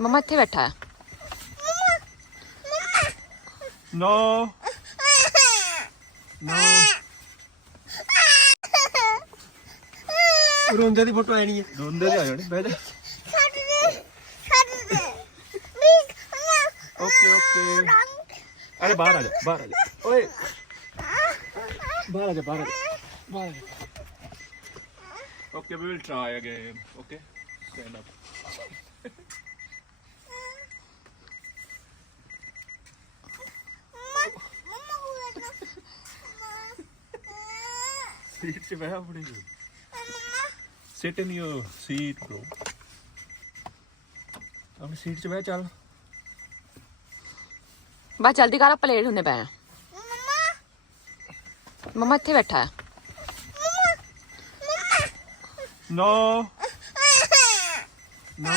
मम्मा इत्थे बैठा है। नो नो रोंदे दी फोटो आनी है। रोंदे दी आ जानी बह जा। ओके ओके अरे बाहर आ जा बाहर आ जा ओए बाहर आ जा बाहर आ जा बाहर आ जा। Okay we will try again okay stand up. Seat से बैठा पड़ेगी। Sit in your seat, bro. अपनी सीट से बैठ चल। बस जल्दी कर प्लेट होने पे। मम्मा इत्थे बैठा है। No. No.